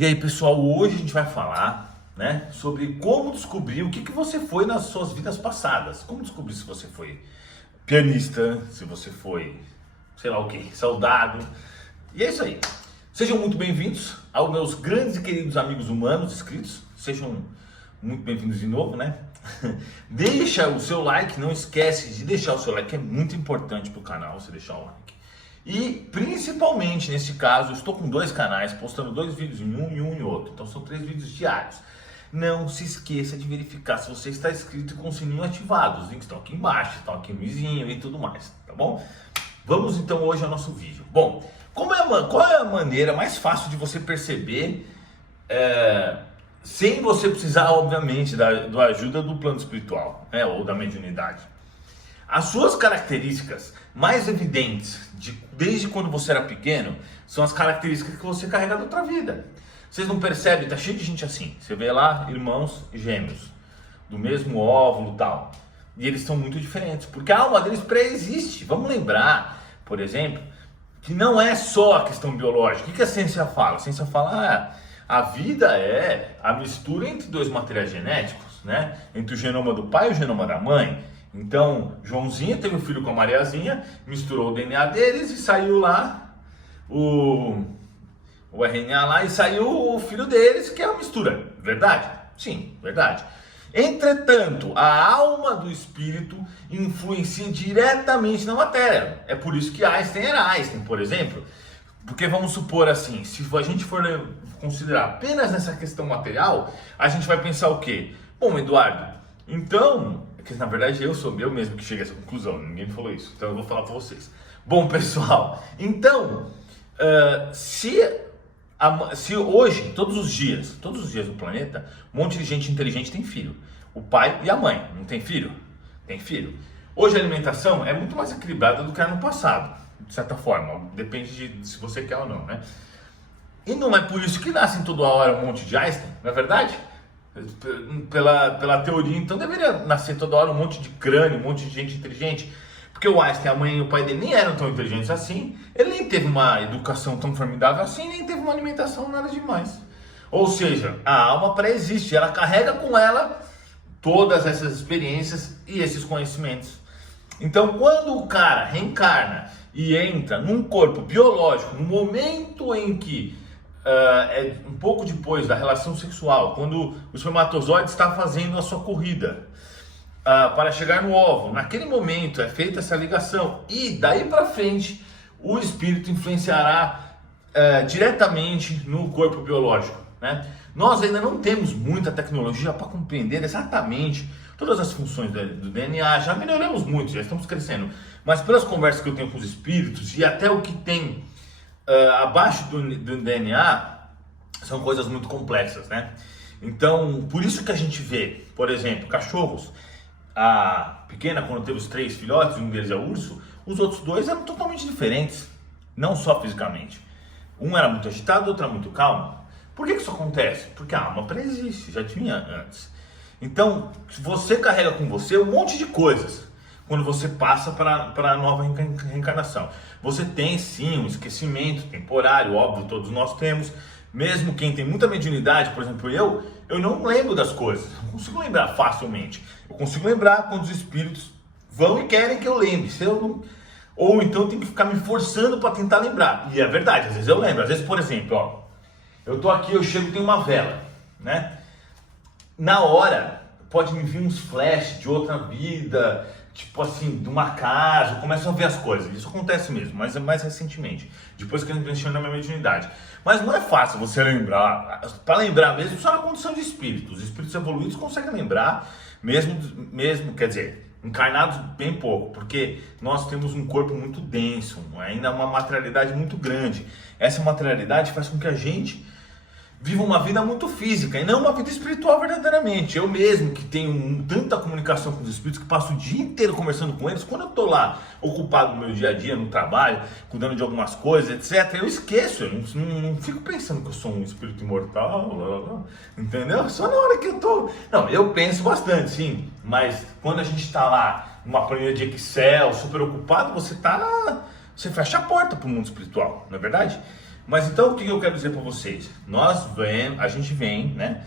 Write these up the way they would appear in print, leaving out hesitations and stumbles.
E aí, pessoal, hoje a gente vai falar, né, sobre como descobrir o que você foi nas suas vidas passadas. Como descobrir se você foi pianista, se você foi, sei lá o que, soldado. E é isso aí. Sejam muito bem-vindos aos meus grandes e queridos amigos humanos inscritos. Sejam muito bem-vindos de novo, né? Deixa o seu like, não esquece de deixar o seu like, é muito importante para o canal você deixar o like. E principalmente nesse caso, eu estou com dois canais, postando dois vídeos em um e um em outro. Então são 3 vídeos diários. Não se esqueça de verificar se você está inscrito e com o sininho ativado. Os links estão aqui embaixo, estão aqui no vizinho e tudo mais, tá bom? Vamos então hoje ao nosso vídeo. Bom, qual é a maneira mais fácil de você perceber, sem você precisar, obviamente, da ajuda do plano espiritual, né, ou da mediunidade? As suas características mais evidentes, desde quando você era pequeno, são as características que você carrega da outra vida. Vocês não percebem? Tá cheio de gente assim. Você vê lá irmãos gêmeos, do mesmo óvulo e tal. E eles são muito diferentes, porque a alma deles pré-existe. Vamos lembrar, por exemplo, que não é só a questão biológica. O que a ciência fala? A ciência fala, a vida é a mistura entre dois materiais genéticos, né? Entre o genoma do pai e o genoma da mãe. Então, Joãozinho teve um filho com a Mariazinha, misturou o DNA deles e saiu lá o RNA lá e saiu o filho deles, que é uma mistura. Verdade? Sim, verdade. Entretanto, a alma do espírito influencia diretamente na matéria. É por isso que Einstein era Einstein, por exemplo. Porque vamos supor assim, se a gente for considerar apenas nessa questão material, a gente vai pensar o quê? Bom, Eduardo, então, que na verdade eu sou eu mesmo que cheguei a essa conclusão, ninguém me falou isso, então eu vou falar para vocês. Bom, pessoal, então, se hoje, todos os dias do planeta, um monte de gente inteligente tem filho. O pai e a mãe, não tem filho? Tem filho. Hoje a alimentação é muito mais equilibrada do que era no passado, de certa forma, depende de se você quer ou não, né? E não é por isso que nascem toda hora um monte de Einstein, não é verdade? Pela teoria, então deveria nascer toda hora um monte de crânio, um monte de gente inteligente. Porque o Einstein, a mãe e o pai dele nem eram tão inteligentes assim, ele nem teve uma educação tão formidável assim, nem teve uma alimentação nada demais. Ou seja, a alma pré-existe, ela carrega com ela todas essas experiências e esses conhecimentos. Então, quando o cara reencarna e entra num corpo biológico, no momento em que é um pouco depois da relação sexual, quando o espermatozoide está fazendo a sua corrida para chegar no óvulo, naquele momento é feita essa ligação e daí para frente o espírito influenciará diretamente no corpo biológico, né? Nós ainda não temos muita tecnologia para compreender exatamente todas as funções do DNA, já melhoramos muito, já estamos crescendo, mas pelas conversas que eu tenho com os espíritos e até o que tem abaixo do DNA, são coisas muito complexas, né? Então, por isso que a gente vê, por exemplo, cachorros. A pequena, quando teve os 3 filhotes, um deles é o urso, os outros 2 eram totalmente diferentes, não só fisicamente. Um era muito agitado, o outro era muito calmo. Por que isso acontece? Porque a alma pré-existe, já tinha antes. Então, você carrega com você um monte de coisas quando você passa para a nova reencarnação. Você tem sim um esquecimento temporário, óbvio, todos nós temos. Mesmo quem tem muita mediunidade, por exemplo eu não lembro das coisas, não consigo lembrar facilmente. Eu consigo lembrar quando os espíritos vão e querem que eu lembre. Se eu não... Ou então eu tenho que ficar me forçando para tentar lembrar. E é verdade, às vezes eu lembro. Às vezes, por exemplo, eu tô aqui, eu chego e tem uma vela, né? Na hora, pode me vir uns flashes de outra vida, tipo assim, de uma casa, eu começo a ver as coisas. Isso acontece mesmo, mas é mais recentemente, depois que eu mexi na minha mediunidade. Mas não é fácil você lembrar. Para lembrar mesmo, só na condição de espírito. Os espíritos evoluídos conseguem lembrar, mesmo, quer dizer, encarnados bem pouco, porque nós temos um corpo muito denso, ainda uma materialidade muito grande. Essa materialidade faz com que a gente viva uma vida muito física e não uma vida espiritual verdadeiramente. Eu mesmo que tenho tanta comunicação com os espíritos, que passo o dia inteiro conversando com eles, quando eu estou lá ocupado no meu dia a dia, no trabalho, cuidando de algumas coisas, etc., eu esqueço, eu não fico pensando que eu sou um espírito imortal, entendeu? Só na hora que eu estou... Não, eu penso bastante, sim, mas quando a gente está lá numa planilha de Excel, super ocupado, você fecha a porta para o mundo espiritual, não é verdade? Mas então o que eu quero dizer para vocês? A gente vem, né,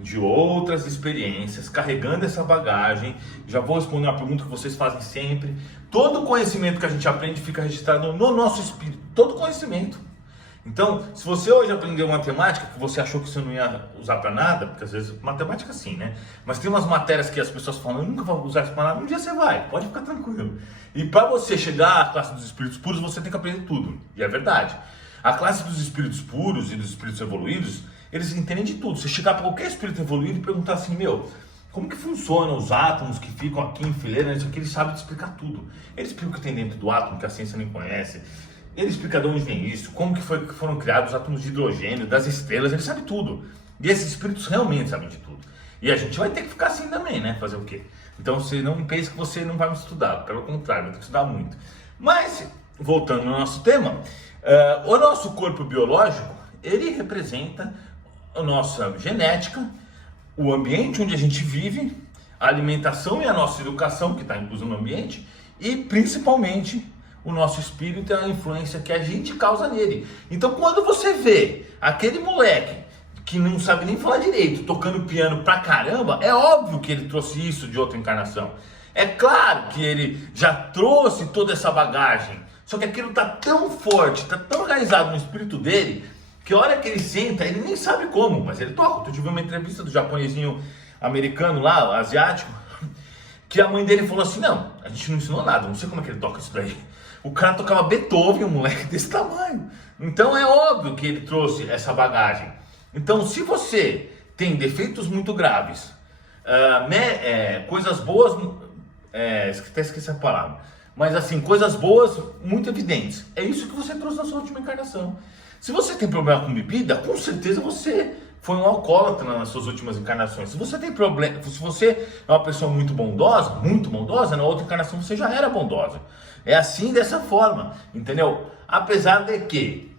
de outras experiências, carregando essa bagagem. Já vou responder uma pergunta que vocês fazem sempre. Todo conhecimento que a gente aprende fica registrado no nosso espírito. Todo conhecimento. Então, se você hoje aprendeu matemática, que você achou que você não ia usar para nada, porque às vezes matemática sim, né? Mas tem umas matérias que as pessoas falam, eu nunca vou usar isso para nada, um dia você vai, pode ficar tranquilo. E para você chegar à classe dos espíritos puros, você tem que aprender tudo. E é verdade. A classe dos espíritos puros e dos espíritos evoluídos, eles entendem de tudo. Você chegar para qualquer espírito evoluído e perguntar assim, meu, como que funcionam os átomos que ficam aqui em fileira, isso aqui, ele sabe te explicar tudo. Ele explica o que tem dentro do átomo, que a ciência nem conhece. Ele explica de onde vem isso, como que foram criados os átomos de hidrogênio, das estrelas, ele sabe tudo. E esses espíritos realmente sabem de tudo. E a gente vai ter que ficar assim também, né? Fazer o quê? Então você não pense que você não vai me estudar, pelo contrário, vai ter que estudar muito. Mas, voltando ao nosso tema, o nosso corpo biológico, ele representa a nossa genética, o ambiente onde a gente vive, a alimentação e a nossa educação, que está inclusa no ambiente, e principalmente o nosso espírito é a influência que a gente causa nele. Então quando você vê aquele moleque que não sabe nem falar direito, tocando piano pra caramba, é óbvio que ele trouxe isso de outra encarnação. É claro que ele já trouxe toda essa bagagem, só que aquilo tá tão forte, tá tão enraizado no espírito dele, que a hora que ele senta, ele nem sabe como, mas ele toca. Eu tive uma entrevista do japonesinho americano lá, asiático, que a mãe dele falou assim, não, a gente não ensinou nada, não sei como é que ele toca isso daí. O cara tocava Beethoven, um moleque desse tamanho. Então é óbvio que ele trouxe essa bagagem. Então se você tem defeitos muito graves, coisas boas, até esqueci a palavra, mas assim, coisas boas muito evidentes, é isso que você trouxe na sua última encarnação. Se você tem problema com bebida, com certeza você foi um alcoólatra nas suas últimas encarnações. Se você tem problema, se você é uma pessoa muito bondosa, na outra encarnação você já era bondosa. É assim, dessa forma, entendeu? Apesar de que,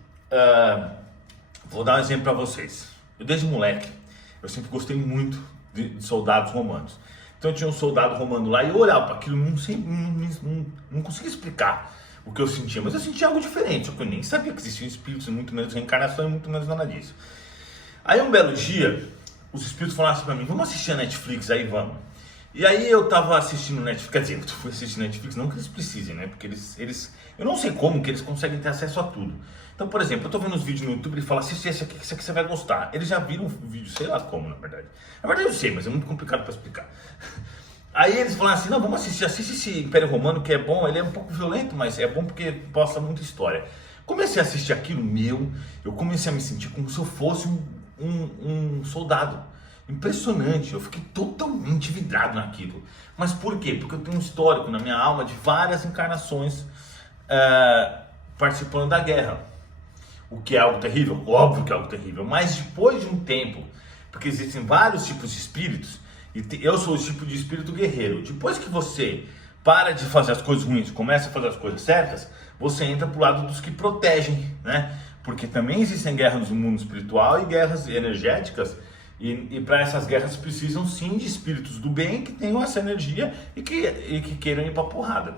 vou dar um exemplo para vocês. Eu desde moleque, eu sempre gostei muito de soldados romanos. Então tinha um soldado romano lá e eu olhava para aquilo, não conseguia explicar o que eu sentia, mas eu sentia algo diferente, só que eu nem sabia que existiam espíritos, muito menos reencarnação e muito menos nada disso. Aí um belo dia, os espíritos falaram assim pra mim, vamos assistir a Netflix aí, vamos. E aí eu tava assistindo Netflix, quer dizer, eu fui assistir Netflix, não que eles precisem, né, porque eles eu não sei como que eles conseguem ter acesso a tudo. Então, por exemplo, eu tô vendo uns vídeos no YouTube e fala, assiste esse aqui, que esse aqui você vai gostar. Eles já viram o vídeo, sei lá como, na verdade. Na verdade eu sei, mas é muito complicado pra explicar. Aí eles falaram assim, não, vamos assiste esse Império Romano que é bom, ele é um pouco violento, mas é bom porque posta muita história. Comecei a assistir aquilo, eu comecei a me sentir como se eu fosse um soldado. Impressionante, eu fiquei totalmente vidrado naquilo. Mas por quê? Porque eu tenho um histórico na minha alma de várias encarnações participando da guerra. O que é algo terrível? Óbvio que é algo terrível. Mas depois de um tempo, porque existem vários tipos de espíritos, e eu sou o tipo de espírito guerreiro. Depois que você para de fazer as coisas ruins, começa a fazer as coisas certas, você entra pro lado dos que protegem, né? Porque também existem guerras no mundo espiritual e guerras energéticas, e para essas guerras precisam sim de espíritos do bem que tenham essa energia e que queiram ir para porrada.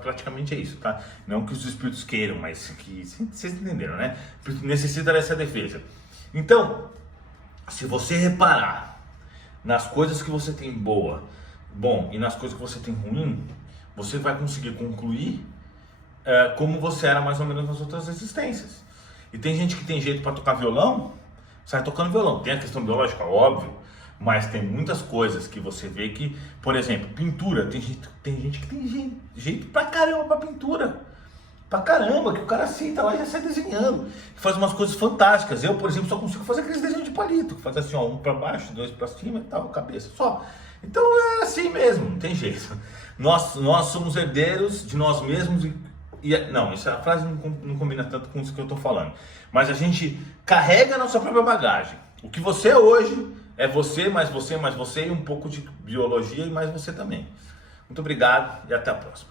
Praticamente é isso, tá? Não que os espíritos queiram, mas que vocês entenderam, né? Necessita dessa defesa. Então, se você reparar nas coisas que você tem bom e nas coisas que você tem ruim, você vai conseguir concluir como você era mais ou menos nas outras existências. E tem gente que tem jeito para tocar violão, sai tocando violão. Tem a questão biológica, óbvio, mas tem muitas coisas que você vê que, por exemplo, pintura. Tem gente que tem jeito pra caramba pra pintura. Pra caramba, que o cara senta lá e já sai desenhando. Faz umas coisas fantásticas. Eu, por exemplo, só consigo fazer aqueles desenhos de palito. Que faz assim, ó, um pra baixo, dois pra cima e tal, cabeça, só. Então é assim mesmo, não tem jeito. Nós somos herdeiros de nós mesmos não, essa frase não combina tanto com isso que eu tô falando. Mas a gente carrega a nossa própria bagagem. O que você é hoje é você, mais você, mais você e um pouco de biologia e mais você também. Muito obrigado e até a próxima.